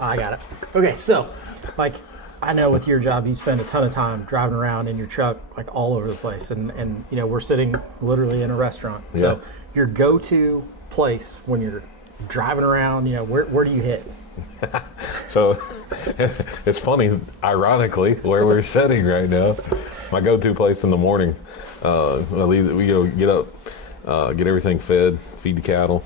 I got it. Okay, so, like, I know with your job, you spend a ton of time driving around in your truck, like, all over the place. And you know, we're sitting literally in a restaurant. So, your go-to place when you're driving around, you know, where do you hit? So, it's funny, ironically, where we're sitting right now, my go-to place in the morning, we go get up, get everything fed, feed the cattle,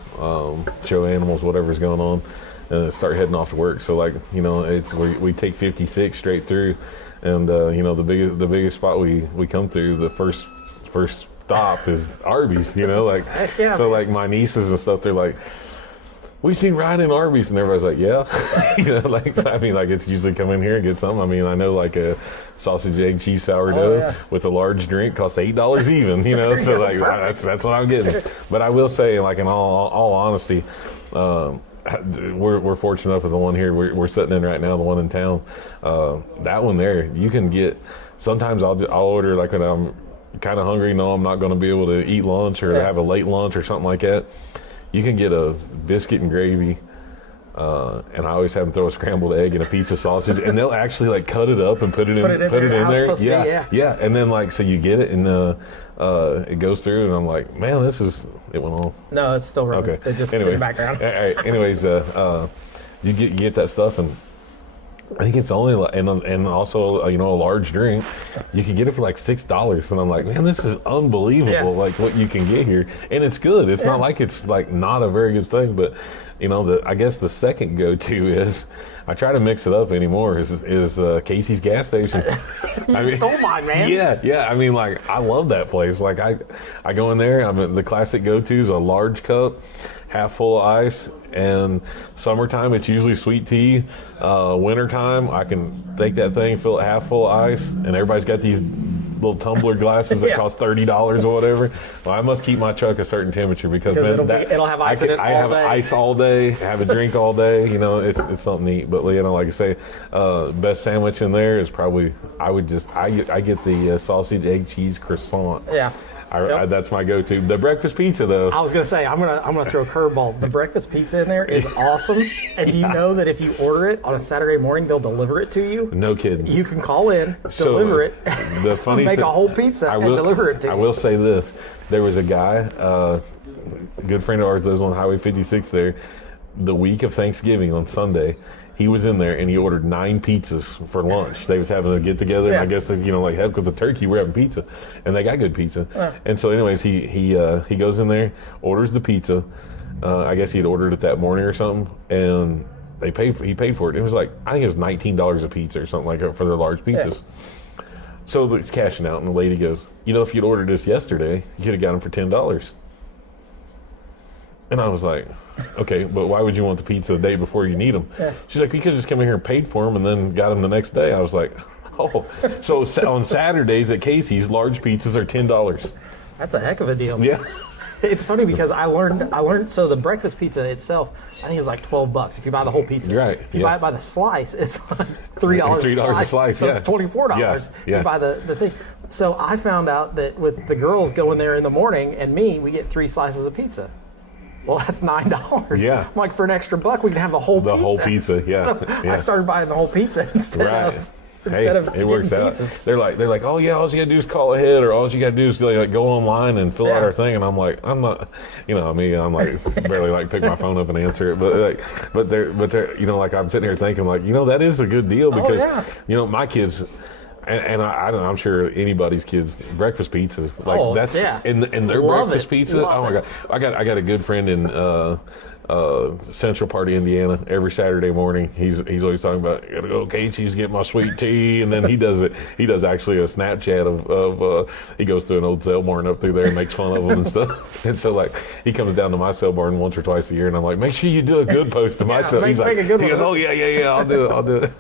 show animals whatever's going on, and start heading off to work. So, like, you know, we take 56 straight through, and you know, the biggest spot we come through, the first stop is Arby's. You know, like, yeah, so like my nieces and stuff, they're like, we seen Ryan in Arby's, and everybody's like, yeah. You know, like, I mean, like, it's usually come in here and get something. I mean, I know, like, a sausage, egg, cheese, sourdough with a large drink costs $8 even, you know, so, like, that's what I'm getting. But I will say, like, in all honesty, we're fortunate enough with the one here we're sitting in right now, the one in town. That one there, you can get, sometimes I'll order, like, when I'm kind of hungry, I'm not going to be able to eat lunch or have a late lunch or something like that. You can get a biscuit and gravy, and I always have them throw a scrambled egg and a piece of sausage, and they'll actually, like, cut it up and put it in there. Yeah, and then, like, so you get it, and it goes through, and I'm like, man, it went on. No, it's still running. Okay. It just anyways, in the background. Anyways, you get that stuff, and I think it's only, and also, you know, a large drink, you can get it for like $6, and I'm like, man, this is unbelievable, like, what you can get here, and it's good. It's not like it's, like, not a very good thing, but, you know, I guess the second go-to is, I try to mix it up anymore, is Casey's gas station. You stole mine, man. Yeah, I mean, like, I love that place. Like, I go in there, the classic go-to is a large cup, half full of ice, and summertime it's usually sweet tea. Wintertime I can take that thing, fill it half full of ice, and everybody's got these little tumbler glasses that cost $30 or whatever. Well, I must keep my truck a certain temperature because it'll have ice in it all day. I have ice all day, have a drink all day. You know, it's something neat. But, you know, like I say, best sandwich in there is probably I get the sausage, egg, cheese croissant. Yeah. That's my go-to. The breakfast pizza, though. I was gonna say I'm gonna throw a curveball. The breakfast pizza in there is awesome, and you know that if you order it on a Saturday morning, they'll deliver it to you. No kidding. You can call in, deliver it, the funny make a whole pizza and deliver it to you. I will say this: there was a guy, a good friend of ours, lives on Highway 56 there. The week of Thanksgiving on Sunday, he was in there and he ordered 9 pizzas for lunch. They was having a get together, and I guess, you know, like, heck with the turkey, we're having pizza, and they got good pizza. And so, anyways, he goes in there, orders the pizza. I guess he'd ordered it that morning or something, and he paid for it. It was like, I think it was $19 a pizza or something like that for their large pizzas. So it's cashing out, and the lady goes, you know, if you'd ordered this yesterday, you could have got them for $10. And I was like, okay, but why would you want the pizza the day before you need them? She's like, you could have just come in here and paid for them and then got them the next day. I was like, oh. So on Saturdays at Casey's, large pizzas are $10. That's a heck of a deal. Yeah. It's funny because I learned, so the breakfast pizza itself, I think it's like $12 if you buy the whole pizza. Right. If you buy it by the slice, it's like $3 a slice. So it's $24 if you buy the thing. So I found out that with the girls going there in the morning and me, we get 3 slices of pizza. Well, that's $9. Yeah. I'm like, for an extra $1, we can have the whole pizza. The whole pizza, yeah. So I started buying the whole pizza instead of it works out. Pieces. They're like, oh yeah, all you gotta do is call ahead, or all you gotta do is like go online and fill out our thing. And I'm like, I'm not, you know, I'm like barely like pick my phone up and answer it. But they're, you know, like I'm sitting here thinking like, you know, that is a good deal because, you know, my kids. And I don't know, I'm sure anybody's kids, breakfast pizzas, like in their breakfast pizza. Oh my God. I got a good friend in Central part of Indiana. Every Saturday morning, he's always talking about, I gotta go Casey's, get my sweet tea. And then he does actually a Snapchat of he goes through an old sale barn up through there and makes fun of them and stuff. And so, like, he comes down to my sale barn once or twice a year, and I'm like, make sure you do a good post to my sale. He's like, he goes, oh yeah, I'll do it.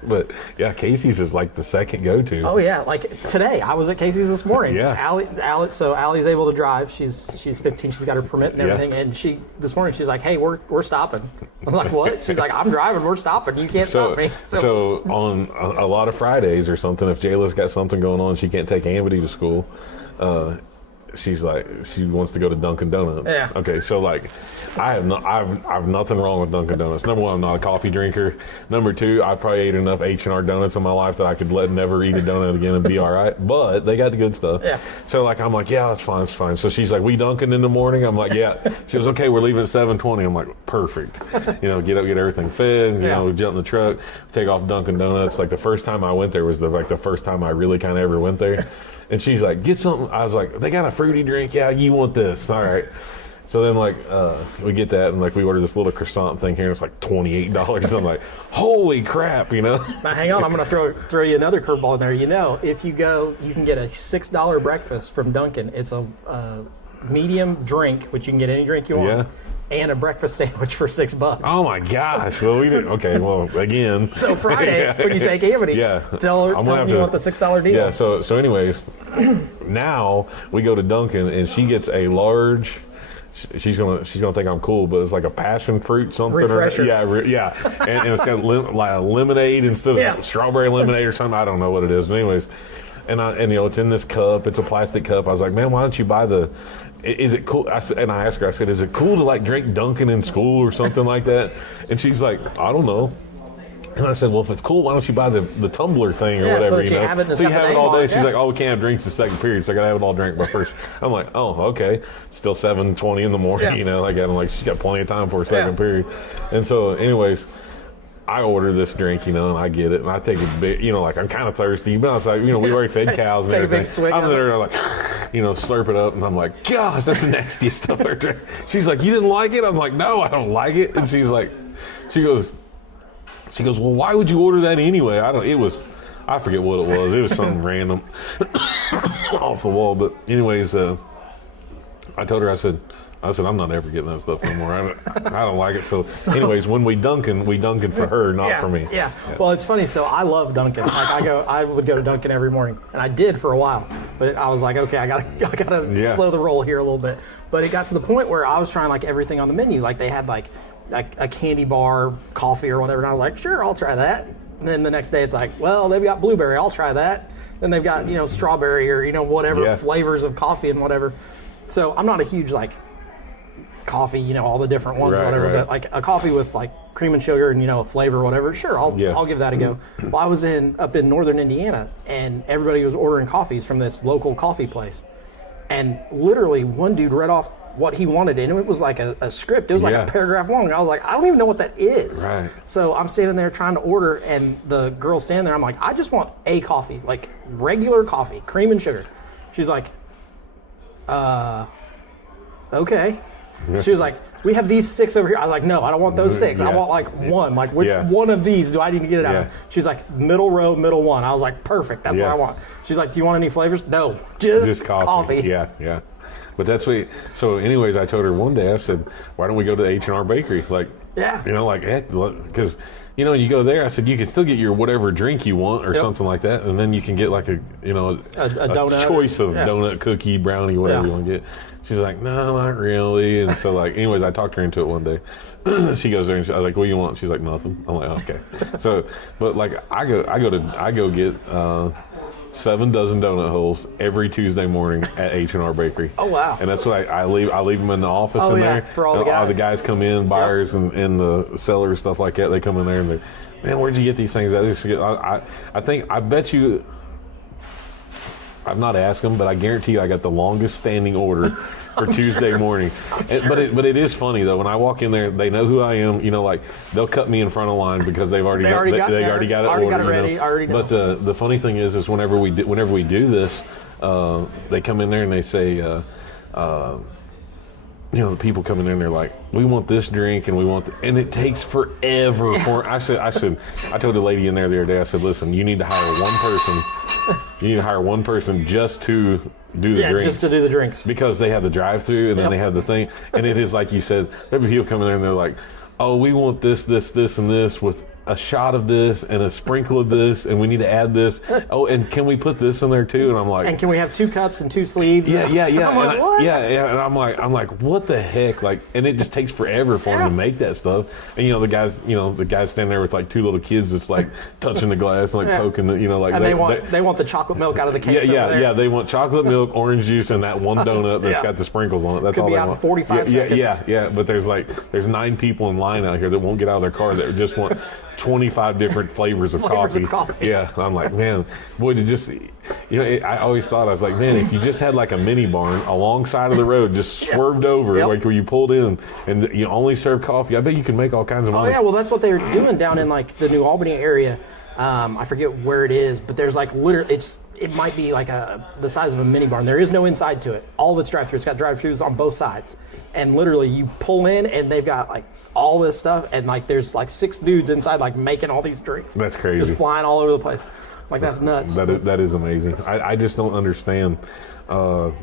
But yeah, Casey's is like the second go-to. Oh yeah, like today I was at Casey's this morning. Yeah. So Allie's able to drive. She's 15. She's got her permit and everything. And this morning she's like, "Hey, we're stopping." I was like, "What?" She's like, "I'm driving. We're stopping. You can't stop me." So on a lot of Fridays or something, if Jayla's got something going on, she can't take Amity to school. she's like, she wants to go to Dunkin' Donuts. Yeah. Okay, so like, I've nothing wrong with Dunkin' Donuts. Number one, I'm not a coffee drinker. Number two, I probably ate enough H&R Donuts in my life that I could never eat a donut again and be all right. But they got the good stuff. Yeah. So like, I'm like, yeah, it's fine, it's fine. So she's like, we Dunkin' in the morning? I'm like, yeah. She goes, okay, we're leaving at 7:20. I'm like, perfect. You know, get up, get everything fed, you know, jump in the truck, take off Dunkin' Donuts. Like the first time I went there was the first time I really kind of ever went there. And she's like, get something. I was like, they got a fruity drink. Yeah, you want this. All right. So then, like, we get that, and, like, we order this little croissant thing here, and it's, like, $28. I'm like, holy crap, you know? Now, hang on. I'm going to throw you another curveball in there. You know, if you go, you can get a $6 breakfast from Dunkin'. It's a medium drink, which you can get any drink you want, and a breakfast sandwich for $6. Oh, my gosh. Well, we didn't. Okay, well, again. So Friday, when you take Amity, tell them you want the $6 deal. Yeah, so anyways, now we go to Dunkin', and she gets a large... She's gonna think I'm cool, but it's like a passion fruit something. Refresher. And it's got like a lemonade instead of strawberry lemonade or something. I don't know what it is, but anyways, and you know it's in this cup. It's a plastic cup. I was like, man, why don't you buy the? Is it cool? I asked her. I said, is it cool to like drink Dunkin' in school or something like that? And she's like, I don't know. And I said, well, if it's cool, why don't you buy the tumbler thing or whatever? So that you have it, so you have it all day. She's like, oh, we can't have drinks the second period, so I got to have it all drank by first. I'm like, oh, okay. It's still 7:20 in the morning, you know. Like, I'm like, she's got plenty of time for a second period. And so, anyways, I order this drink, you know, and I get it, and I take a bit, you know, like I'm kind of thirsty, but I was like, you know, we already fed cows and everything. A big swig I'm there, and I'm like, you know, slurp it up, and I'm like, gosh, that's the nastiest stuff I drank. She's like, you didn't like it? I'm like, no, I don't like it. And she's like, she goes, well, why would you order that anyway? I forget what it was. It was something random off the wall. But anyways, I told her, I said, I'm not ever getting that stuff anymore. I don't like it. So anyways, when we Dunkin' for her, not for me. Yeah. Well, it's funny. So I love Dunkin'. Like I would go to Dunkin' every morning, and I did for a while. But I was like, okay, I gotta slow the roll here a little bit. But it got to the point where I was trying like everything on the menu. Like they had like a candy bar, coffee or whatever, and I was like, sure, I'll try that. And then the next day it's like, well, they've got blueberry, I'll try that. Then they've got, you know, strawberry or, you know, whatever flavors of coffee and whatever. So I'm not a huge like coffee, you know, all the different ones or whatever, but like a coffee with like cream and sugar and, you know, a flavor or whatever, sure, I'll give that a go. Well, I was up in northern Indiana, and everybody was ordering coffees from this local coffee place. And literally one dude read off what he wanted, and it was like a script. It was like a paragraph long. And I was like, I don't even know what that is. Right. So I'm standing there trying to order, and the girl's standing there. I'm like, I just want a coffee, like regular coffee, cream and sugar. She's like, okay. She was like, we have these 6 over here. I was like, no, I don't want those 6. I want like one. Like, which one of these do I need to get it out of? She's like, middle row, middle one. I was like, perfect. That's what I want. She's like, do you want any flavors? No, just coffee. Yeah. But that's what. So, anyways, I told her one day. I said, "Why don't we go to the H&R Bakery? Like, you know, like, because, you know, you go there." I said, "You can still get your whatever drink you want or something like that, and then you can get like a donut, choice of donut, cookie, brownie, whatever you want to get." She's like, "No, not really." And so, like, anyways, I talked her into it one day. She goes there and I was like, "What do you want?" She's like, "Nothing." I'm like, "Okay." So, but like, I go get 7 dozen donut holes every Tuesday morning at H&R Bakery. Oh wow! And that's what I leave them in the office in there. For all the guys. All the guys come in, buyers and the sellers, stuff like that. They come in there and they're, man, where'd you get these things? I bet you. I've not asked them, but I guarantee you I got the longest standing order for Tuesday morning. But it is funny though. When I walk in there, they know who I am. You know, like they'll cut me in front of line because they've already got it ready. But the funny thing is whenever we do this, they come in there and they say, you know, the people come in there and they're like, we want this drink and we want, and it takes forever for. I told the lady in there the other day. I said, listen, you need to hire one person. You need to hire one person just to do the drinks. Just to do the drinks. Because they have the drive-through and then they have the thing. And it is like you said, maybe people come in there and they're like, oh, we want this, and this with a shot of this and a sprinkle of this, and we need to add this. Oh, and can we put this in there too? And I'm like, and can we have 2 cups and 2 sleeves? Yeah. I'm like, what? And I'm like, what the heck? Like, and it just takes forever for them to make that stuff. And the guys standing there with like 2 little kids that's like touching the glass and like poking the, like. And they want the chocolate milk out of the case. Yeah. They want chocolate milk, orange juice, and that one donut that's got the sprinkles on it. That's Could all be they out want. in 45 seconds. Yeah. But there's 9 people in line out here that won't get out of their car that just want 25 different flavors of coffee. Yeah, I'm like, man, boy, to just, I always thought, I was like, man, if you just had like a mini barn alongside of the road, just swerved over, like where you pulled in, and you only serve coffee, I bet you can make all kinds of money. Oh yeah, well that's what they're doing down in like the New Albany area. I forget where it is, but there's like it might be like the size of a mini barn. There is no inside to it. All of it's drive-through. It's got drive-throughs on both sides, and literally you pull in and they've got like all this stuff, and like there's like 6 dudes inside like making all these drinks. That's crazy. Just flying all over the place. Like that's nuts. That is amazing. I just don't understand. And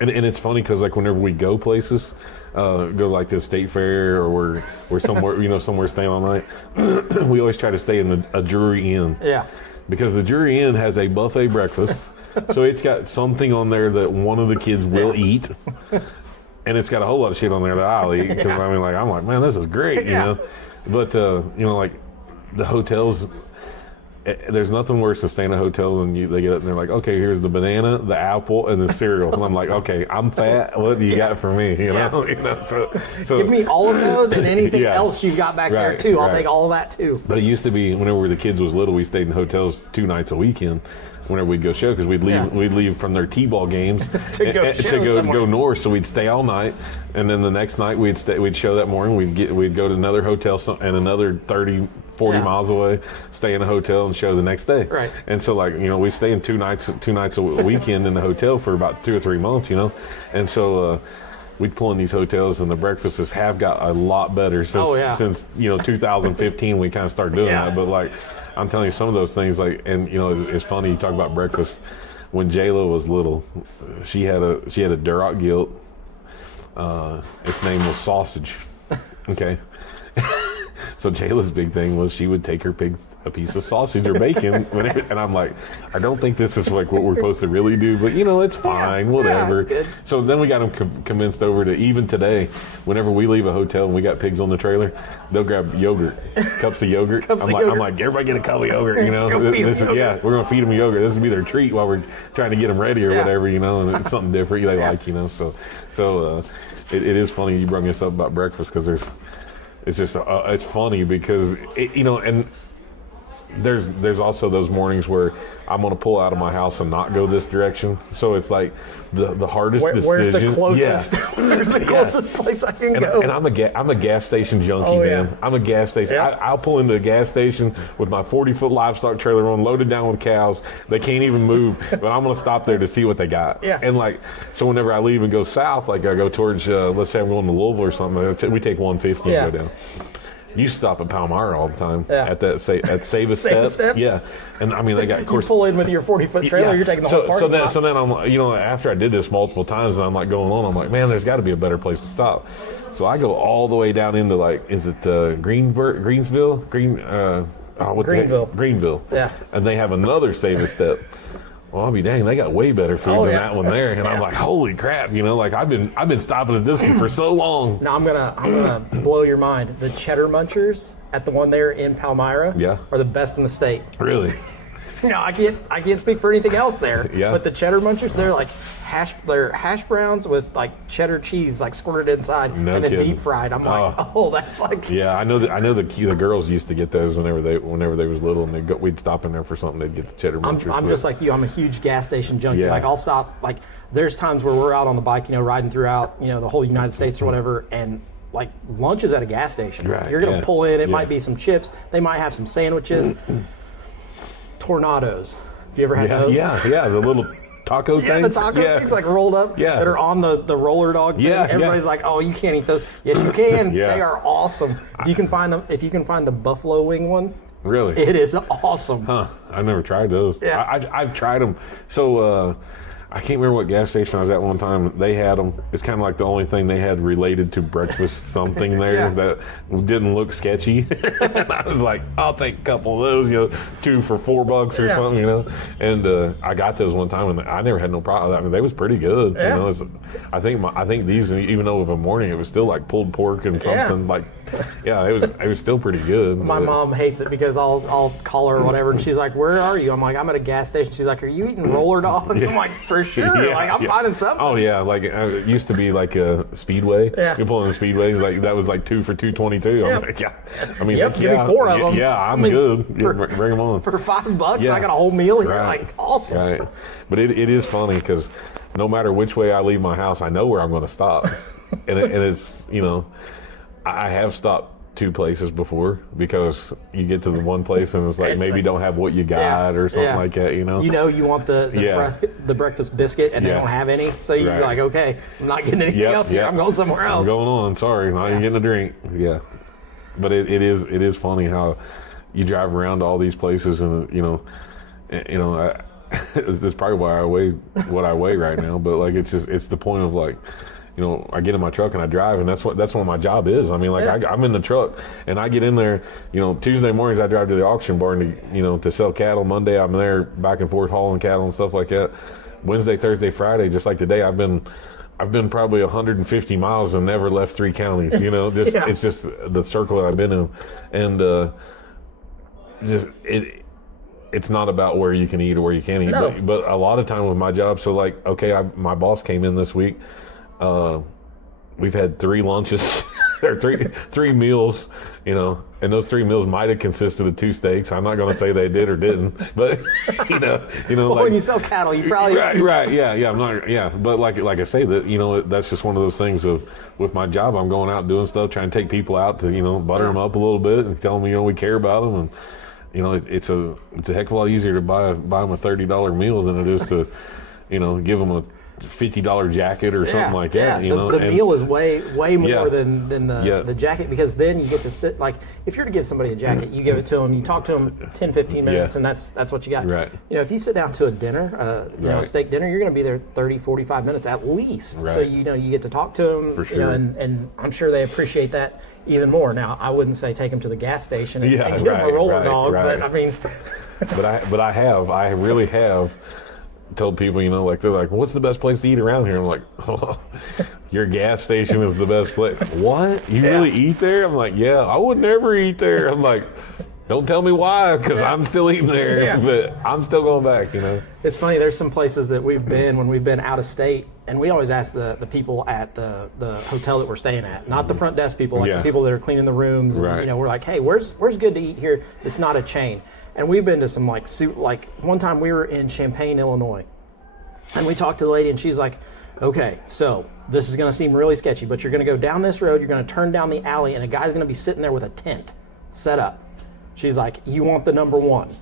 it's funny because like whenever we go places, go like to State Fair or we're somewhere somewhere staying all night, we always try to stay in a Drury Inn. Yeah. Because the Drury Inn has a buffet breakfast, so it's got something on there that one of the kids will eat. And it's got a whole lot of shit on there that I'll eat because I'm like, man, this is great, But like the hotels, there's nothing worse than staying in a hotel and they get up and they're like, okay, here's the banana, the apple, and the cereal. And I'm like, okay, I'm fat. What do you got for me? So give me all of those and anything else you've got back there too. I'll take all of that too. But it used to be whenever the kids was little, we stayed in hotels 2 nights a weekend. Whenever we'd go show, because we'd leave from their t-ball games to go north, so we'd stay all night, and then the next night we'd show that morning. We'd go to another hotel and another 30, 40 miles away, stay in a hotel and show the next day. Right. And so we stay in 2 nights a weekend in the hotel for about 2 or 3 months, and so. We'd pull in these hotels, and the breakfasts have got a lot better since 2015. We kind of started doing that, but like. I'm telling you, some of those things, like, and it's funny you talk about breakfast. When J-Lo was little, she had a Duroc Gilt. Its name was Sausage. Okay. So Jayla's big thing was she would take her pigs a piece of sausage or bacon, and I'm like, I don't think this is like what we're supposed to really do, but it's fine, whatever. It's good. So then we got them convinced over to, even today, whenever we leave a hotel and we got pigs on the trailer, they'll grab yogurt, cups of yogurt. I'm like, everybody get a cup of yogurt, we're gonna feed them yogurt. This will be their treat while we're trying to get them ready or whatever, and it's something different they like, So it is funny you brought this up about breakfast because it's just it's funny because and there's also those mornings where I'm going to pull out of my house and not go this direction. So it's like the hardest decision. Where's the closest? Where's the closest place I can go? And I'm a gas station junkie, man. Yeah. I'm a gas station. Yeah. I'll pull into a gas station with my 40-foot livestock trailer on, loaded down with cows. They can't even move, but I'm going to stop there to see what they got. Yeah. And so whenever I leave and go south, like I go towards, let's say I'm going to Louisville or something, we take 150 and go down. You stop at Palmyra all the time at that Save a Step. Yeah, and I mean they got. Of course, you pull in with your 40-foot trailer. You're taking the whole parking lot. So then I'm after I did this multiple times and I'm like going on, I'm like, man, there's got to be a better place to stop. So I go all the way down into is it Greenville? Greenville. Yeah. And they have another Save a Step. Well, I'll be dang, they got way better food than that one there. And I'm like, holy crap, I've been stopping at this one for so long. Now I'm gonna blow your mind. The Cheddar Munchers at the one there in Palmyra are the best in the state. Really? No, I can't speak for anything else there. Yeah. But the Cheddar Munchers, they're like hash browns with like cheddar cheese like squirted inside and then deep fried. I'm like, that's like. Yeah, I know the girls used to get those whenever they was little, and we'd stop in there for something. They'd get the Cheddar Munchers. I'm just like you. I'm a huge gas station junkie. Yeah. Like I'll stop. Like there's times where we're out on the bike, riding throughout the whole United States or whatever, and like lunch is at a gas station. Right, You're gonna pull in. It might be some chips. They might have some sandwiches. Tornadoes. Have you ever had those? Yeah, the little taco things. Yeah, the taco things like rolled up that are on the roller dog thing. Everybody's like, oh, you can't eat those. Yes, you can. They are awesome. If you can find the buffalo wing one. Really? It is awesome. Huh. I've never tried those. Yeah. I've tried them. So I can't remember what gas station I was at one time. They had them. It's kind of like the only thing they had related to breakfast something there that didn't look sketchy. And I was like, I'll take a couple of those, 2 for $4 or something, And I got those one time, and I never had no problem. I mean, they was pretty good. I think these, even though of a morning, it was still like pulled pork and something it was still pretty good. My mom hates it because I'll call her or whatever, and she's like, "Where are you?" I'm like, "I'm at a gas station." She's like, "Are you eating roller dogs?" I'm like, "For sure." I'm finding something. Oh yeah, like it used to be like a Speedway. Yeah. You're pulling a Speedway, like that was like 2 for $2.22. I'm like, I mean, give me 4 of them. Yeah, I'm good. Bring them on for $5. I got a whole meal here. Right. Like, awesome. Right, but it is funny because no matter which way I leave my house, I know where I'm going to stop, and it's I have stopped 2 places before because you get to the one place and it's like maybe don't have what you got or something like that, You want the breakfast biscuit and they don't have any, so you're like, okay, I'm not getting anything else here. I'm going somewhere else. I'm going on. Sorry, not even getting a drink. Yeah, but it is funny how you drive around to all these places and that's probably why I weigh what I weigh right now. But like it's the point of like. I get in my truck and I drive, and that's what my job is. I mean, like I'm in the truck and I get in there. Tuesday mornings I drive to the auction barn to sell cattle. Monday I'm there back and forth hauling cattle and stuff like that. Wednesday, Thursday, Friday, just like today, I've been probably 150 miles and never left 3 counties. It's just the circle that I've been in, and it's not about where you can eat or where you can't eat, but a lot of time with my job. So like, okay, my boss came in this week. We've had 3 lunches or three meals, and those 3 meals might have consisted of 2 steaks. I'm not going to say they did or didn't, but well, when you sell cattle, you probably right, I'm not, but like I say that that's just one of those things of with my job. I'm going out doing stuff, trying to take people out to butter them up a little bit and tell them we care about them, and it's a heck of a lot easier to buy them a $30 meal than it is to give them a $50 jacket or something like that. The meal is way more than the jacket, because then you get to sit, like if you're to give somebody a jacket, you give it to them, you talk to them 10-15 minutes, and that's what you got. Right. If you sit down to a dinner, a steak dinner, you're going to be there 30-45 minutes at least. Right. So you get to talk to them. For sure. And I'm sure they appreciate that even more. Now, I wouldn't say take them to the gas station and give them a roller dog, but I mean. but I really have told people, they're like, what's the best place to eat around here? I'm like, oh, your gas station is the best place. What? You really eat there? I'm like, yeah, I would never eat there. I'm like, don't tell me why, because I'm still eating there, but I'm still going back, It's funny, there's some places that we've been when we've been out of state, and we always ask the people at the hotel that we're staying at, not the front desk people, like the people that are cleaning the rooms. Right. And, we're like, hey, where's good to eat here? It's not a chain. And we've been to some like one time we were in Champaign, Illinois, and we talked to the lady, and she's like, okay, so this is going to seem really sketchy, but you're going to go down this road, you're going to turn down the alley, and a guy's going to be sitting there with a tent set up. She's like, you want the number 1? I'm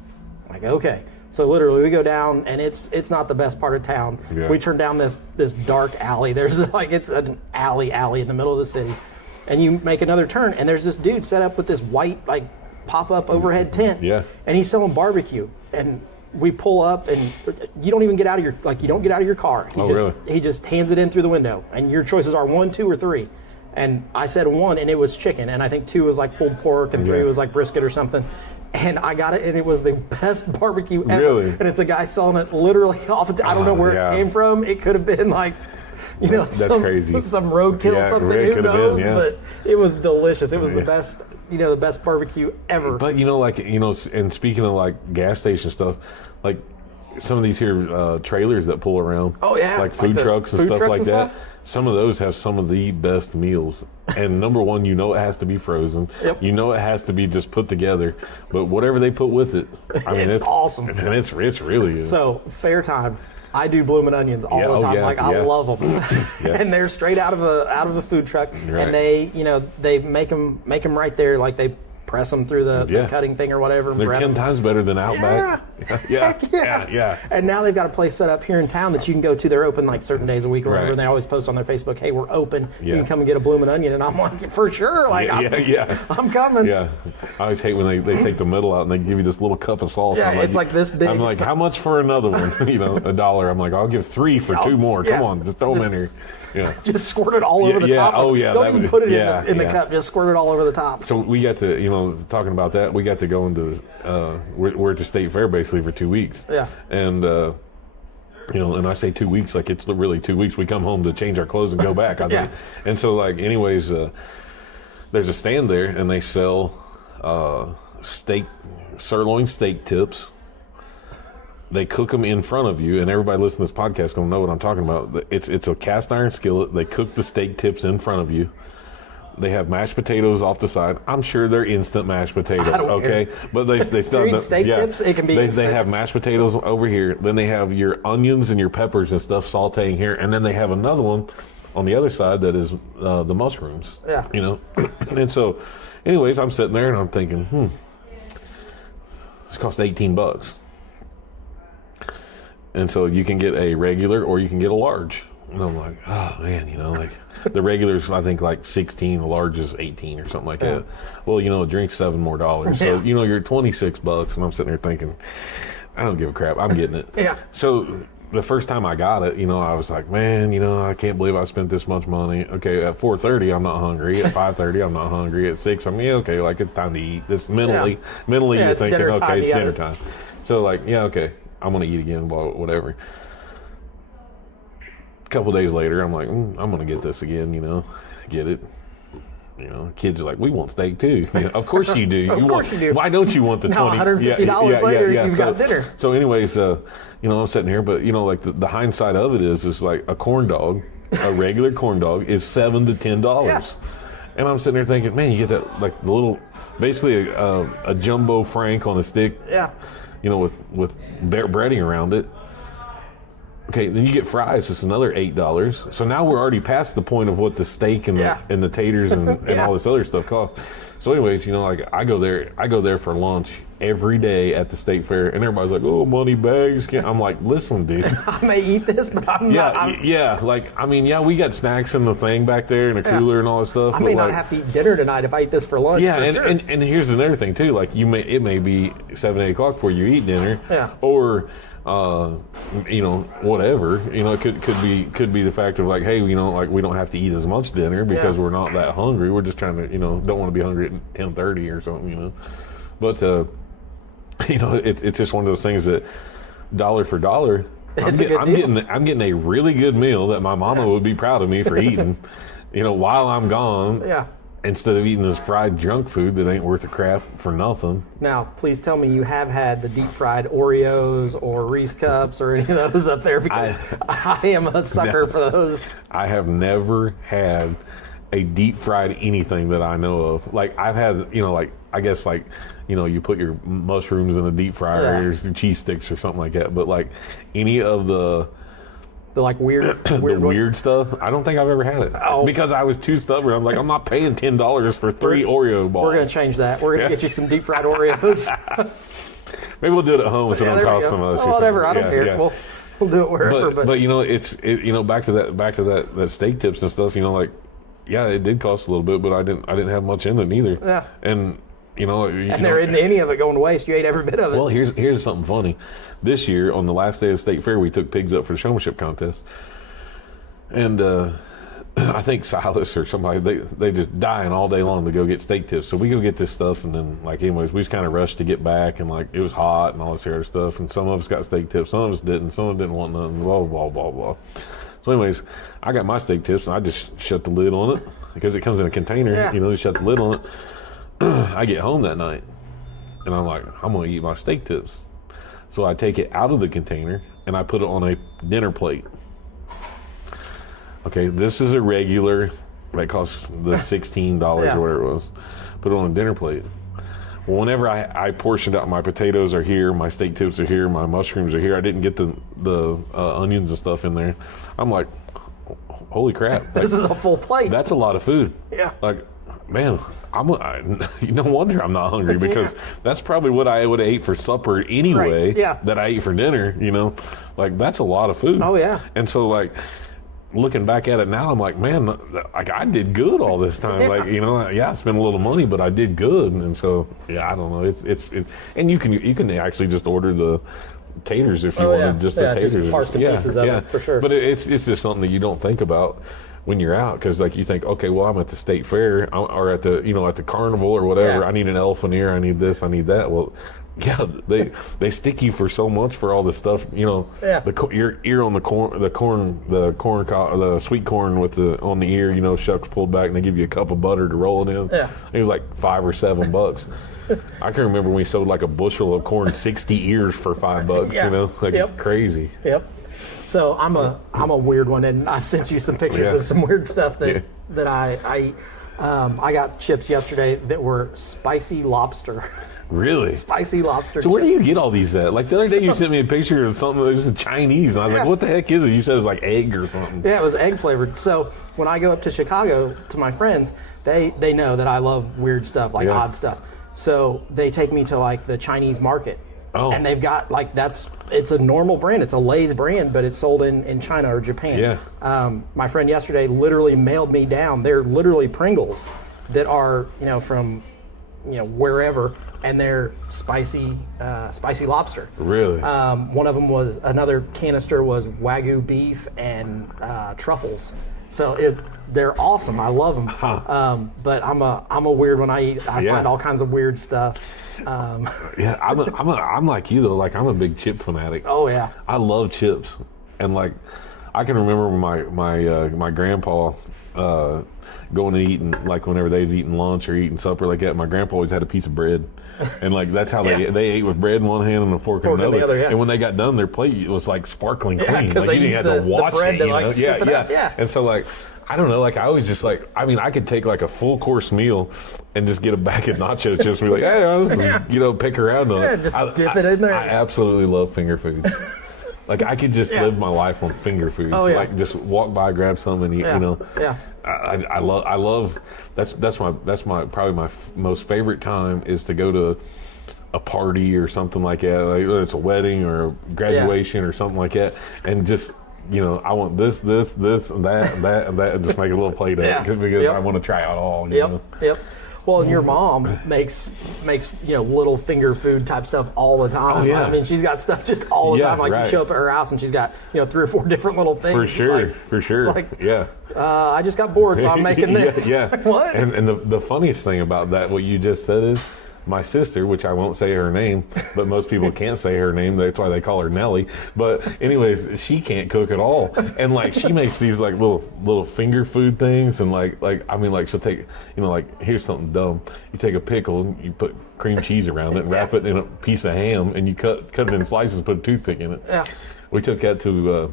like, okay. So literally we go down, and it's not the best part of town. Yeah. We turn down this dark alley. There's it's an alley in the middle of the city. And you make another turn, and there's this dude set up with this white pop-up overhead tent. Yeah. And he's selling barbecue. And we pull up, and you don't even get out of your car. He just hands it in through the window, and your choices are 1, 2, or 3. And I said 1, and it was chicken, and I think 2 was like pulled pork, and 3 was like brisket or something. And I got it, and it was the best barbecue ever. Really? And it's a guy selling it literally off. I don't know where it came from. It could have been that's crazy. Some roadkill, something. Who knows? But it was delicious. It was the best. The best barbecue ever. But and speaking of like gas station stuff, like some of these here trailers that pull around. Oh yeah. Like food trucks and stuff like that. Some of those have some of the best meals. And number one, it has to be frozen. Yep. It has to be just put together. But whatever they put with it, it's awesome. And it's really good. So fair time. I do blooming onions all the time. I love them, and they're straight out of a food truck, and they make them right there. Like they press them through the cutting thing or whatever. And they're 10 times better than Outback. Yeah. And now they've got a place set up here in town that you can go to. They're open like certain days a week or whatever. And they always post on their Facebook, "Hey, we're open. You can come and get a bloomin' onion." And I'm like, for sure. Like, I'm coming. Yeah. I always hate when they take the middle out and they give you this little cup of sauce. Yeah, it's like this big. I'm like, how much for another one? $1. I'm like, I'll give 3 for 2 more. Come on, just throw them in here. Yeah. Just squirt it all over the top. Oh, yeah. Don't even put it in the cup. Just squirt it all over the top. So we got to, talking about that, we got to go into, we're at the state fair basically for 2 weeks. Yeah. And, and I say 2 weeks, like it's really 2 weeks. We come home to change our clothes and go back. I think. And so, like, anyways, there's a stand there and they sell sirloin steak tips. They cook them in front of you, and everybody listening to this podcast is going to know what I'm talking about. It's a cast iron skillet. They cook the steak tips in front of you. They have mashed potatoes off the side. I'm sure they're instant mashed potatoes, okay? But they still have steak tips. It can be. They have mashed potatoes over here. Then they have your onions and your peppers and stuff sautéing here, and then they have another one on the other side that is the mushrooms. Yeah. And so, anyways, I'm sitting there and I'm thinking, this costs $18. And so you can get a regular or you can get a large. And I'm like, oh man, like the regular's I think like 16, the large is 18 or something like that. Well, a drink's $7 more. So you're at $26, and I'm sitting there thinking, I don't give a crap. I'm getting it. Yeah. So the first time I got it, I was like, man, I can't believe I spent this much money. Okay, at 4:30 I'm not hungry. At 5:30 I'm not hungry. At 6 I'm okay, like it's time to eat. This mentally you're thinking, okay, it's dinner time. So like, okay. I'm going to eat again, whatever. A couple days later, I'm like, I'm going to get this again, get it. Kids are like, we want steak too. Of course you do. Of course you do. Why don't you want the $150 later, you've got dinner. So anyways, I'm sitting here, but, like the hindsight of it is like a corn dog, a regular corn dog is $7 to $10. Yeah. And I'm sitting there thinking, man, you get that, like the little, basically a jumbo Frank on a stick. Yeah. With breading around it. Okay, then you get fries. It's another $8. So now we're already past the point of what the steak and the taters and all this other stuff cost. So, anyways, like I go there for lunch every day at the state fair, and everybody's like, "Oh, money bags." I'm like, "Listen, dude, I may eat this, but I'm not." We got snacks in the thing back there in a cooler and all this stuff. I may not have to eat dinner tonight if I eat this for lunch. Yeah, and here's another thing too. Like it may be 7, 8 o'clock before you eat dinner. Yeah. Or whatever. It could be the fact of like, hey, like we don't have to eat as much dinner because we're not that hungry. We're just trying to, don't want to be hungry at 10:30 or something, But it's just one of those things that dollar for dollar, I'm getting a really good meal that my mama would be proud of me for eating, while I'm gone. Yeah. Instead of eating this fried junk food that ain't worth a crap for nothing. Now, please tell me you have had the deep fried Oreos or Reese Cups or any of those up there, because I am a sucker for those. I have never had a deep fried anything that I know of. Like I've had, I guess you put your mushrooms in the deep fryer or some cheese sticks or something like that. But like any of the like weird stuff, I don't think I've ever had it. Because I was too stubborn. I'm like, I'm not paying $10 for 3 Oreo balls. We're going to change that. We're going to get you some deep fried Oreos. Maybe we'll do it at home so it don't cost so much. Whatever, I don't care. Yeah. We'll do it wherever. But back to that steak tips and stuff, it did cost a little bit, but I didn't have much in it neither. Yeah. And there isn't any of it going to waste. You ate every bit of it. Well, here's something funny. This year, on the last day of the state fair, we took pigs up for the showmanship contest, and I think Silas or somebody they just dying all day long to go get steak tips. So we go get this stuff, and then anyways, we just kind of rushed to get back, and it was hot and all this other stuff. And some of us got steak tips, some of us didn't. Some of us didn't want nothing. Blah blah blah blah. So anyways, I got my steak tips, and I just shut the lid on it because it comes in a container. Yeah. Just shut the lid on it. I get home that night, and I'm like, I'm going to eat my steak tips. So I take it out of the container, and I put it on a dinner plate. Okay, this is a regular, that costs the $16 or whatever it was. Put it on a dinner plate. Well, whenever I portioned out, my potatoes are here, my steak tips are here, my mushrooms are here. I didn't get the onions and stuff in there. I'm like, holy crap. This is a full plate. That's a lot of food. Yeah. Like, man, no wonder I'm not hungry, because that's probably what I would have ate for supper anyway. Right. Yeah. That I ate for dinner. Like that's a lot of food. Oh yeah. And so like, looking back at it now, I'm like, man, like I did good all this time. Yeah. Like, I spent a little money, but I did good. And so, yeah, I don't know. It's and you can actually just order the taters if you wanted just the taters. Just parts and pieces of it, for sure. But it's just something that you don't think about when you're out, because like you think, okay, well, I'm at the state fair or at the at the carnival or whatever. Yeah. I need an elephant ear. I need this. I need that. Well, yeah, they stick you for so much for all this stuff. Yeah. Your ear on the sweet corn with on the ear. Shucks pulled back, and they give you a cup of butter to roll it in. Yeah. It was like $5 or $7. I can remember when we sold like a bushel of corn, 60 ears for $5. Yeah. It's crazy. Yep. So I'm a weird one, and I've sent you some pictures of some weird stuff that I got chips yesterday that were spicy lobster. Really? Spicy lobster. So where do chips. you get all these at? Like the other day, you sent me a picture of something that was just Chinese, and I was like, "What the heck is it?" You said it was like egg or something. Yeah, it was egg flavored. So when I go up to Chicago to my friends, they know that I love weird stuff, like odd stuff. So they take me to like the Chinese market. Oh. And they've got like it's a normal brand. It's a Lay's brand, but it's sold in China or Japan. Yeah. My friend yesterday literally mailed me down. They're literally Pringles that are from wherever, and they're spicy lobster. Really? One of them was, another canister was Wagyu beef and truffles. So they're awesome. I love them. Huh. But I'm a weird one. I find all kinds of weird stuff. Yeah, I'm like you though. Like I'm a big chip fanatic. Oh yeah. I love chips, and like I can remember my grandpa going and eating, like whenever they was eating lunch or eating supper like that. My grandpa always had a piece of bread. And like that's how they ate with bread in one hand and a fork in another. Yeah. And when they got done, their plate was like sparkling clean. Because Like they you didn't have to wash bread it. to like scoop it up. Yeah. And so like I don't know, like I always just like, I mean, I could take like a full course meal and just get a bag of nacho chips and be like, hey, this is, pick around on it. Just dip it in there. I absolutely love finger foods. Like I could just live my life on finger foods. Oh, yeah. Like just walk by, grab some, and eat. Yeah. I love. That's my probably my most favorite time is to go to a party or something like that. Like whether it's a wedding or a graduation or something like that, and just. I want this, and that, and that, and that, and just make a little plate of it because I want to try out all. Yep. Well, and your mom makes little finger food type stuff all the time. Oh, yeah. I mean, she's got stuff just all the time. Like you show up at her house and she's got 3 or 4 different little things. For sure. Like, yeah. I just got bored, so I'm making this. Yeah. What? And the funniest thing about that, what you just said is, my sister, which I won't say her name, but most people can't say her name. That's why they call her Nellie. But anyways, she can't cook at all, and like she makes these like little finger food things, and like I mean like she'll take like here's something dumb. You take a pickle, and you put cream cheese around it, and wrap it in a piece of ham, and you cut it in slices, and put a toothpick in it. Yeah. We took that to.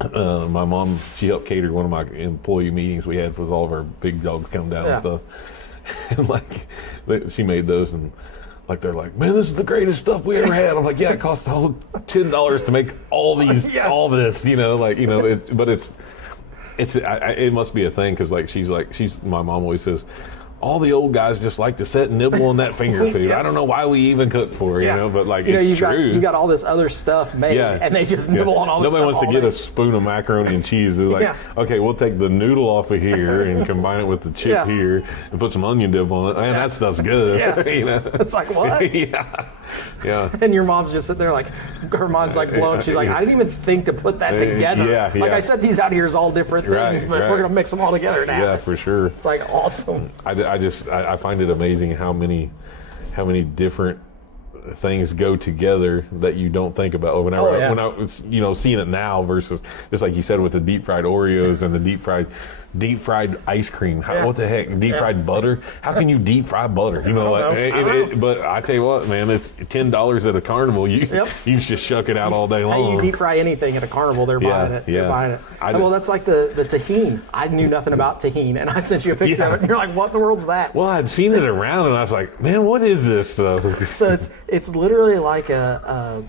My mom, she helped cater one of my employee meetings we had with all of our big dogs come down and stuff. And like she made those, and like they're like, man, this is the greatest stuff we ever had. I'm like, yeah, it cost the whole $10 to make all these, all this, it must be a thing because like she's my mom always says, all the old guys just like to sit and nibble on that finger food. I don't know why we even cook for it, but like it's true. You got all this other stuff made, and they just nibble on all this Nobody stuff wants to get a spoon of macaroni and cheese. They're like, okay, we'll take the noodle off of here and combine it with the chip here and put some onion dip on it. Man, that stuff's good. It's like, what? Yeah. And your mom's just sitting there like, her mind's like blown. She's like, I didn't even think to put that together. Like I said, these out here is all different things, but we're going to mix them all together now. Yeah, for sure. It's like awesome. I find it amazing how many different things go together that you don't think about. When I was seeing it now versus just like you said with the deep fried Oreos and the deep fried ice cream. What the heck? Deep fried butter? How can you deep fry butter? But I tell you what, man, it's $10 at a carnival. You just shuck it out all day long. Hey, you deep fry anything at a carnival, they're buying it. They're buying it. Well, that's like the tahini. I knew nothing about tahini, and I sent you a picture of it, and you're like, what in the world's that? Well, I'd seen it around, and I was like, man, what is this stuff? So it's literally like a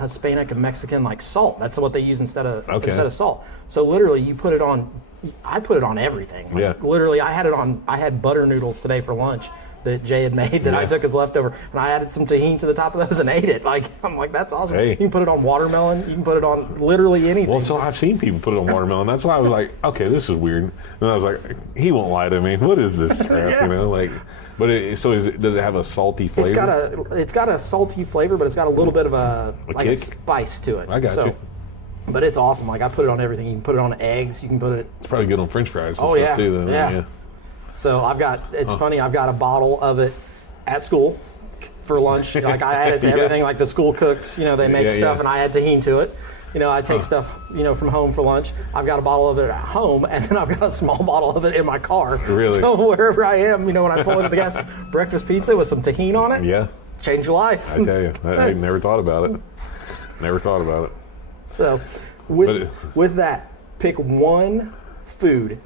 Hispanic and Mexican like salt. That's what they use instead of salt. So literally, you put it on I put it on everything. Like, Yeah. literally, I had butter noodles today for lunch that Jay had made that I took as leftover, and I added some tahini to the top of those and ate it. Like, I'm like, that's awesome. Hey. You can put it on watermelon. You can put it on literally anything. Well, so I've seen people put it on watermelon. That's why I was like, okay, this is weird. And I was like, he won't lie to me. What is this crap? Yeah. You know, like, but does it have a salty flavor? It's got a salty flavor, but it's got a little bit of a kick? spice to it. I got you. But it's awesome. Like, I put it on everything. You can put it on eggs. You can put it. It's probably good on French fries and Oh, stuff yeah. too. Then, Yeah. So it's funny. I've got a bottle of it at school for lunch. Like, I add it to Yeah. everything. Like, the school cooks, they make stuff, yeah. and I add tahini to it. I take stuff, from home for lunch. I've got a bottle of it at home, and then I've got a small bottle of it in my car. Really? So wherever I am, when I pull into the gas, breakfast pizza with some tahini on it. Yeah. Change your life. I tell you, I never thought about it. Never thought about it. So, with that, pick one food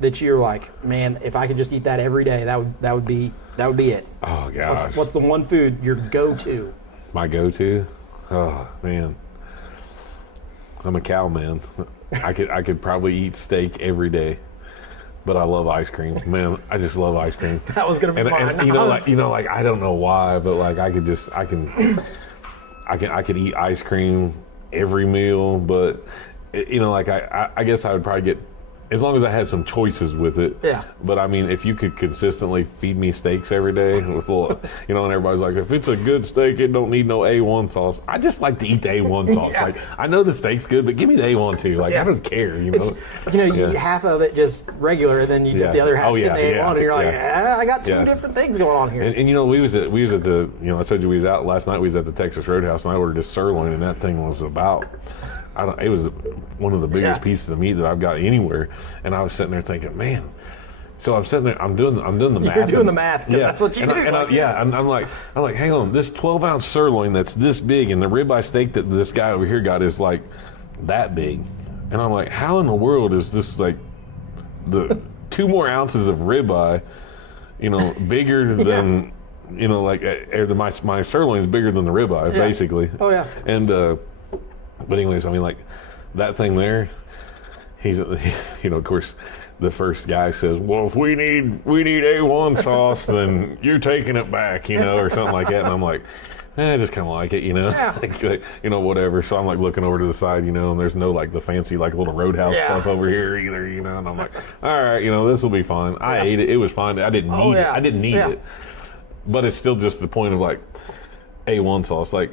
that you're like, man, if I could just eat that every day, that would be it. Oh gosh. What's the one food your go-to? My go-to? Oh man, I'm a cow man. I could probably eat steak every day, but I love ice cream. Man, I just love ice cream. That was gonna be mine. And like I don't know why, but like I could eat ice cream every meal, but I guess I would probably get, as long as I had some choices with it. Yeah. But I mean, if you could consistently feed me steaks every day, and everybody's like, if it's a good steak, it don't need no A1 sauce. I just like to eat the A1 sauce. Yeah. Like, I know the steak's good, but give me the A1 too. Like, Yeah. I don't care. You eat half of it just regular, and then you get the other half in the A1, and you're like, I got two different things going on here. And we was at the, I told you we was out last night. We was at the Texas Roadhouse, and I ordered a sirloin, and that thing was about, it was one of the biggest pieces of meat that I've got anywhere. And I was sitting there thinking, man. So I'm sitting there, I'm doing the math. You're doing the math, because that's what you do. I'm like, hang on, this 12-ounce sirloin that's this big, and the ribeye steak that this guy over here got is like that big. And I'm like, how in the world is this like the 2 more ounces of ribeye, bigger than, my sirloin is bigger than the ribeye, basically. Oh yeah. And but anyways, I mean, like, that thing there, he's, of course, the first guy says, well, if we need A1 sauce, then you're taking it back, or something like that. And I'm like, I just kind of like it, Yeah. like, whatever. So I'm like looking over to the side, and there's no like the fancy like little roadhouse stuff over here either, and I'm like, all right, this will be fine. I ate it. It was fine. I didn't need it. I didn't need it. But it's still just the point of like, A1 sauce, like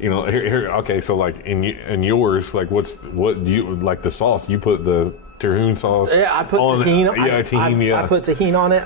here. Okay, so like in yours, like what do you like the sauce? You put the tahini sauce. Yeah, I put tahini. Tahini. I put tahini on it.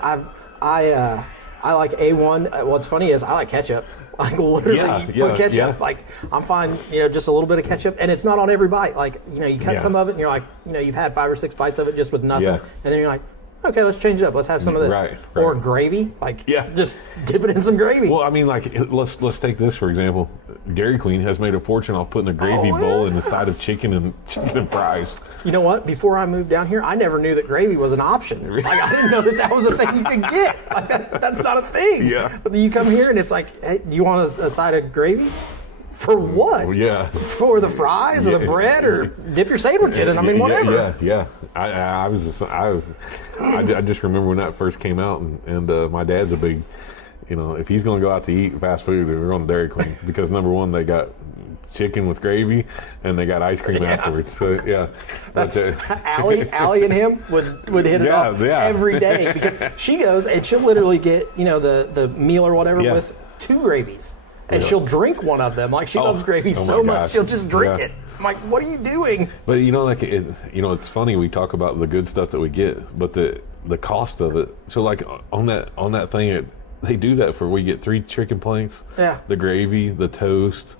I like A1. What's funny is I like ketchup. Like literally put ketchup. Yeah. Like I'm fine. Just a little bit of ketchup, and it's not on every bite. Like you cut some of it, and you're like, you've had 5 or 6 bites of it just with nothing, and then you're like, okay, let's change it up. Let's have some of this. Right. Or gravy. Like, just dip it in some gravy. Well, I mean, like, let's take this for example. Dairy Queen has made a fortune off putting a gravy bowl in the side of chicken and fries. You know what? Before I moved down here, I never knew that gravy was an option. Like, I didn't know that was a thing you could get. Like, that's not a thing. Yeah. But then you come here and it's like, hey, do you want a side of gravy? For what? Yeah. For the fries or the bread, or dip your sandwich in it. I mean, whatever. Yeah. I just remember when that first came out, and my dad's a big, if he's going to go out to eat fast food, we're going to Dairy Queen because number one, they got chicken with gravy, and they got ice cream afterwards. So That's Allie and him would hit it off every day, because she goes and she'll literally get the meal or whatever with 2 gravies. And she'll drink one of them. Like, she loves gravy so much, she'll just drink it. I'm like, what are you doing? But it's funny, we talk about the good stuff that we get, but the cost of it. So like on that thing, they do that we get 3 chicken planks, the gravy, the toast,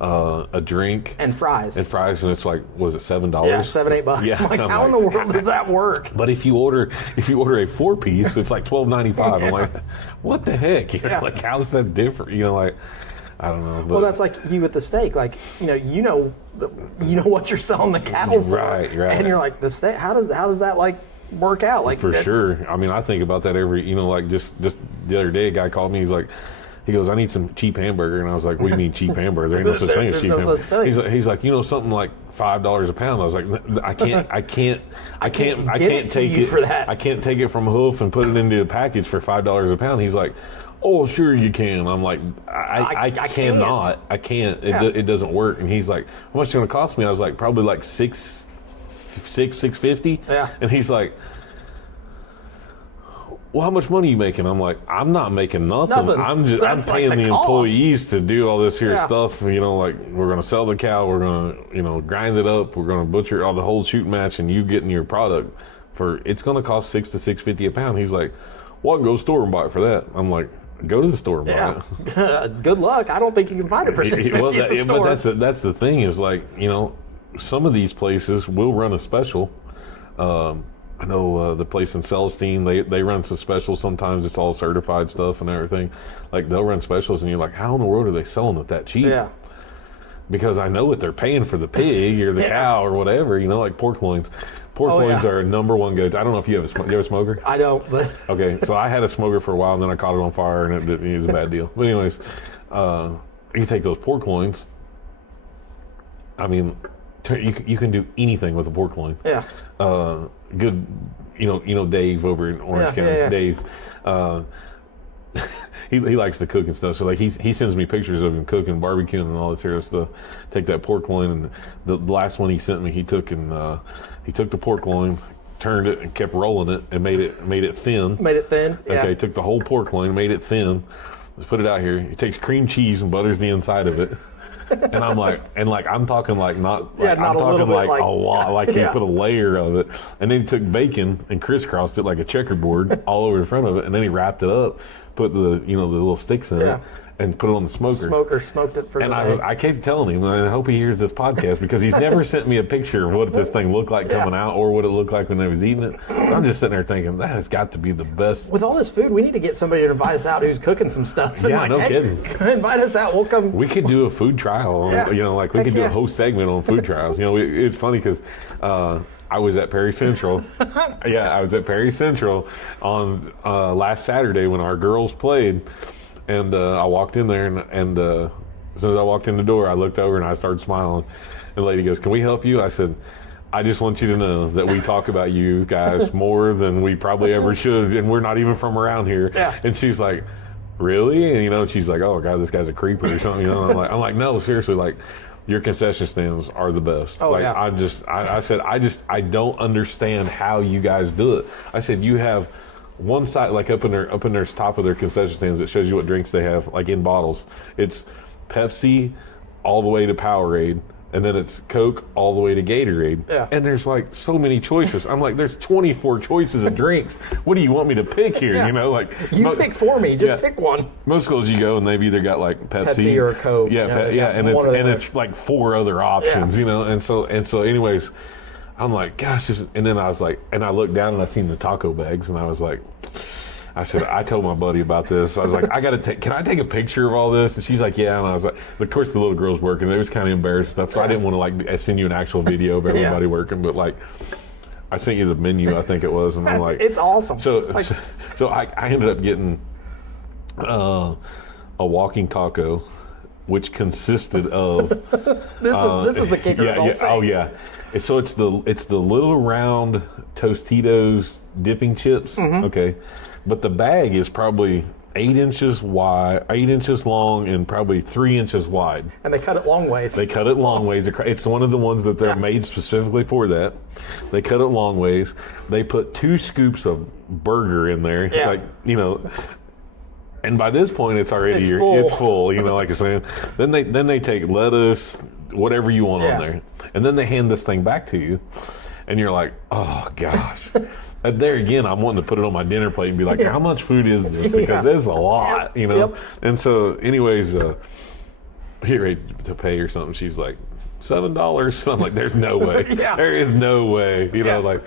a drink, and fries, and it's like, was it $7? Yeah, $7, $8. Yeah, I'm like, how in the world does that work? But if you order a 4-piece, it's like $12.95. I'm like, what the heck? Like, how's that different? I don't know. But, well, that's like you with the steak. Like, you know what you're selling the cattle for, right? And you're like, the steak. How does that like work out? Like, for sure. I mean, I think about that every. Like just the other day, a guy called me. he goes, I need some cheap hamburger. And I was like, what do you mean cheap hamburger? There ain't no such thing as cheap hamburger. He's like, something like $5 a pound. I was like, I can't take it for that. I can't take it from hoof and put it into a package for $5 a pound. He's like, oh, sure you can. I'm like, I cannot. I can't. It doesn't work. And he's like, how much is it going to cost me? I was like, probably like $650. Yeah. And he's like, well, how much money are you making? I'm like, I'm not making nothing. I'm paying the employees to do all this here stuff. You know, like we're going to sell the cow, we're going to, grind it up, we're going to butcher all the whole shooting match, and you getting your product it's going to cost $6 to $6.50 a pound. He's like, well, I can go to the store and buy it for that. I'm like, go to the store and buy it. Good luck. I don't think you can find it for $6.50 at the store. But that's the thing is like, some of these places will run a special. I know the place in Celestine, they run some specials sometimes. It's all certified stuff and everything. Like, they'll run specials, and you're like, how in the world are they selling it that cheap? Yeah. Because I know what they're paying for the pig or the cow or whatever, like pork loins. Pork loins are number one go. I don't know if you have a smoker? I don't, but... Okay, so I had a smoker for a while, and then I caught it on fire, and it was a bad deal. But anyways, you take those pork loins, I mean... You can do anything with a pork loin. Yeah. Good, Dave over in Orange County. Yeah. Dave, he likes to cook and stuff. So like he sends me pictures of him cooking, barbecuing, and all this here stuff. Take that pork loin, and the last one he sent me, he took the pork loin, turned it, and kept rolling it, and made it thin. Made it thin. Yeah. Okay. Took the whole pork loin, made it thin. Let's put it out here. He takes cream cheese and butters the inside of it. And I'm like, I'm talking like not like, I'm talking like a lot, like he put a layer of it, and then he took bacon and crisscrossed it like a checkerboard all over the front of it, and then he wrapped it up, put the the little sticks in it, and put it on the smoker. Smoked it for and the day. I kept telling him, and I hope he hears this podcast because he's never sent me a picture of what this thing looked like coming out or what it looked like when I was eating it. I'm just sitting there thinking, that has got to be the best. With all this food, we need to get somebody to invite us out who's cooking some stuff. Yeah, no kidding. Invite us out. We'll come. We could do a food trial. Like we could do a whole segment on food trials. It's funny because I was at Perry Central. I was at Perry Central on last Saturday when our girls played. And I walked in there, and as soon as I walked in the door, I looked over and I started smiling. And the lady goes, "Can we help you?" I said, "I just want you to know that we talk about you guys more than we probably ever should, and we're not even from around here." Yeah. And she's like, "Really?" And she's like, "Oh God, this guy's a creeper or something." And I'm like, no, seriously, like, your concession stands are the best. Oh, like, yeah. I said, I don't understand how you guys do it. I said, you have one side, like up in their top of their concession stands, that shows you what drinks they have, like in bottles. It's Pepsi all the way to Powerade, and then it's Coke all the way to Gatorade. Yeah. And there's like so many choices. I'm like, there's 24 choices of drinks. What do you want me to pick here? You pick for me. Just pick one. Most schools you go and they've either got like Pepsi or a Coke. And it's like 4 other options. And so anyways, I'm like, gosh, and then I was like, and I looked down and I seen the taco bags, and I was like, I told my buddy about this. I was like, can I take a picture of all this? And she's like, yeah. And I was like, of course the little girl's working. They was kind of embarrassed stuff, so I didn't want to like send you an actual video of everybody working, but like, I sent you the menu, I think it was, and I'm like, it's awesome. So I ended up getting a walking taco, which consisted of this is the kicker. Oh yeah. So it's the little round Tostitos dipping chips. Mm-hmm. Okay, but the bag is probably 8 inches wide, 8 inches long, and probably 3 inches wide. And they cut it long ways. It's one of the ones that they're made specifically for that. They cut it long ways. They put 2 scoops of burger in there, And by this point, it's already it's full. Like you're saying. Then they take lettuce, whatever you want on there, and then they hand this thing back to you, and you're like, oh gosh. And there again, I'm wanting to put it on my dinner plate and be like, how much food is this? Because there's a lot, Yep. And so, anyways, here ready to pay or something. She's like, $7. I'm like, there's no way. There is no way. I got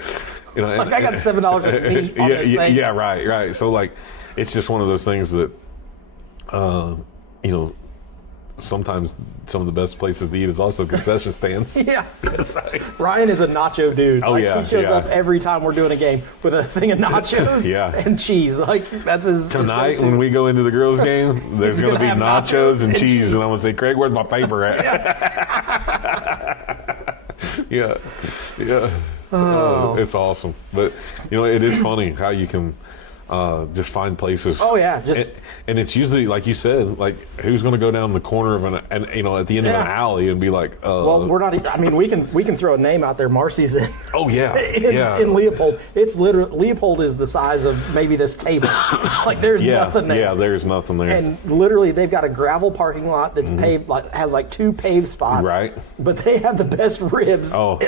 $7 of meat on this thing. Yeah, right. So like, it's just one of those things that, sometimes some of the best places to eat is also concession stands. Yeah. It's like- Ryan is a nacho dude. Oh, like, yeah, he shows yeah. up every time we're doing a game with a thing of nachos Yeah. and cheese. Like, that's his Tonight, his when we go into the girls' game, there's He's going to be gonna have nachos and cheese, cheese. and I'm going to say, Craig, where's my paper at? Yeah, yeah. Oh. It's awesome. But, it is funny how you can just find places. Oh, yeah. Just And it's usually, like you said, like, who's going to go down the corner of at the end of an Yeah. alley and be like, well, we're not. I mean, we can throw a name out there. Marcy's in. oh, yeah, in Leopold. It's literally Leopold is the size of maybe this table. Like there's nothing there. Yeah, there's nothing there. And literally, they've got a gravel parking lot that's paved, like has like 2 paved spots. Right. But they have the best ribs Oh.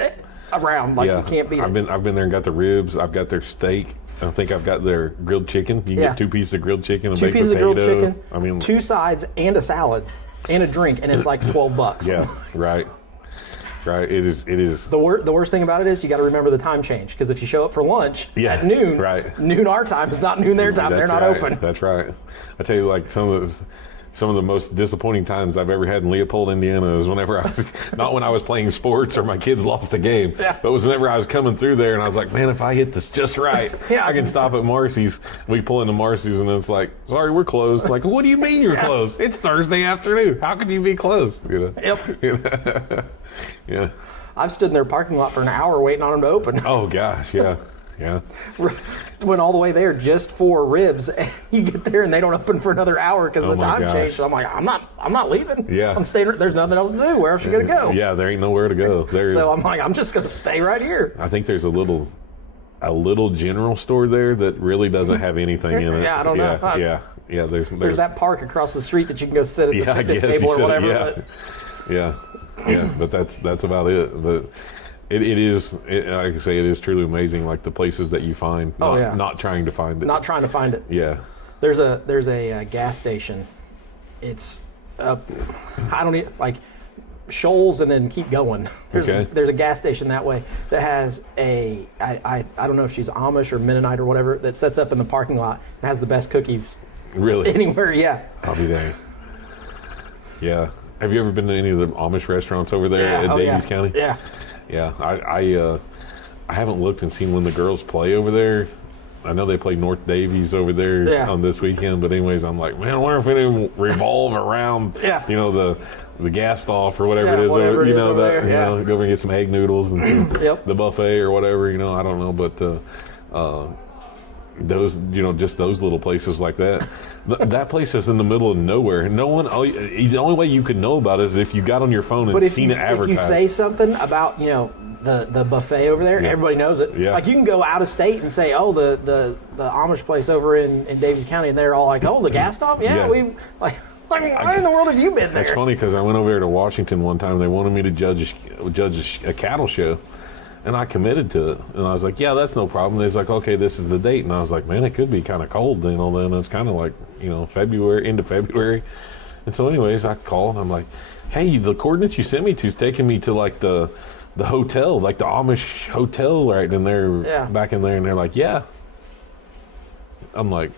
around. Like you can't beat it. I've been there and got the ribs. I've got their steak. I think I've got their grilled chicken. You can get 2 pieces of grilled chicken, a 2 baked pieces of potato. grilled chicken. I mean, 2 sides and a salad and a drink, and it's like $12. yeah, right. Right. It is. The worst thing about it is you got to remember the time change, because if you show up for lunch Yeah, at noon, right. noon our time is not noon their time. They're That's not right. open. That's right. I tell you, like some of the most disappointing times I've ever had in Leopold, Indiana, is whenever I was not when I was playing sports or my kids lost a game, but it was whenever I was coming through there and I was like, man, if I hit this just right, Yeah. I can stop at Marcy's. We pull into Marcy's and it's like, sorry, we're closed. Like, what do you mean you're closed? It's Thursday afternoon. How can you be closed? Yep. Yeah. I've stood in their parking lot for an hour waiting on them to open. Oh gosh, yeah. Yeah. Went all the way there just for ribs, and you get there and they don't open for another hour because the my time gosh. changed. So I'm like, I'm not leaving. Yeah. I'm staying. There's nothing else to do. Where else you gonna go? Yeah, there ain't nowhere to go. So I'm like, I'm just gonna stay right here. I think there's a little general store there that really doesn't have anything in it. Yeah, I don't know. Yeah. There's that park across the street that you can go sit at the I picnic guess table you or said whatever. it, yeah. But that's about it. But it is, like I say, it is truly amazing. Like the places that you find, not trying to find it. Not trying to find it. Yeah. There's a gas station. It's I don't need like Shoals and then keep going. There's a gas station that way that has I don't know if she's Amish or Mennonite or whatever, that sets up in the parking lot and has the best cookies Really? anywhere. Yeah. I'll be there. Yeah. Have you ever been to any of the Amish restaurants over there at Davies County? Yeah. Yeah, I haven't looked and seen when the girls play over there. I know they play North Davies over there on this weekend, but anyways, I'm like, man, I wonder if it didn't revolve around, the gas off or whatever it is. Whatever it is over that, there, you know, go over and get some egg noodles and some, the buffet or whatever. I don't know, but those, just those little places like that. That place is in the middle of nowhere. No one. The only way you could know about it is if you got on your phone and seen it advertised. If you say something about the buffet over there, everybody knows it. Yeah. Like you can go out of state and say, oh, the Amish place over in Davies County, and they're all like, oh, the gas stop. Yeah. We like. Why in the world have you been there? That's funny because I went over there to Washington one time. They wanted me to judge a cattle show. And I committed to it. And I was like, yeah, that's no problem. They're like, okay, this is the date. And I was like, man, it could be kind of cold then. Then it's kind of like, February, into February. And so anyways, I called and I'm like, hey, the coordinates you sent me to is taking me to like the hotel, like the Amish hotel right in there, back in there. And they're like, yeah. I'm like,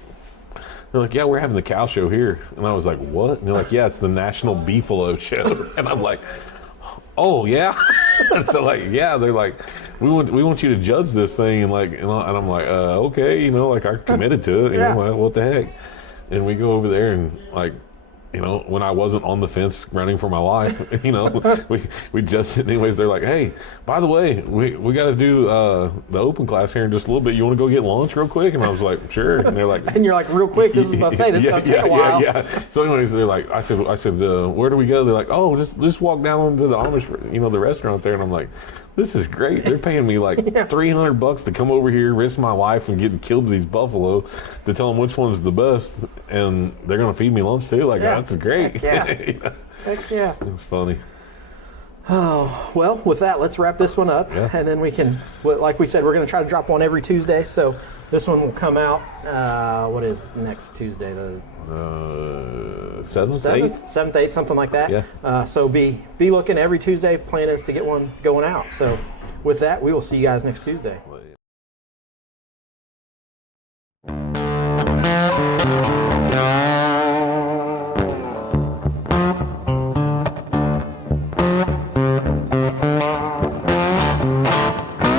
they're like, yeah, we're having the cow show here. And I was like, what? And they're like, yeah, it's the National Beefalo Show. And I'm like, oh yeah. And so they're like, we want you to judge this thing, and I'm like, okay, I committed to it, what the heck. And we go over there and when I wasn't on the fence running for my life, we just, anyways, they're like, hey, by the way, we got to do the open class here in just a little bit. You want to go get lunch real quick? And I was like, sure. And they're like, and you're like, real quick, this is a buffet. This is going to take a while. Yeah. So anyways, they're like, I said, where do we go? They're like, oh, just walk down to the Amish, the restaurant there. And I'm like, this is great. They're paying me like $300 to come over here, risk my life, and get killed with these buffalo to tell them which one's the best, and they're gonna feed me lunch too. That's great. Heck yeah. It's funny. Oh, well, with that, let's wrap this one up, and then we can, like we said, we're going to try to drop one every Tuesday, so this one will come out, what is next Tuesday? The 7th, 7th, 8th, something like that. Yeah. So be looking every Tuesday. Plan is to get one going out. So with that, we will see you guys next Tuesday.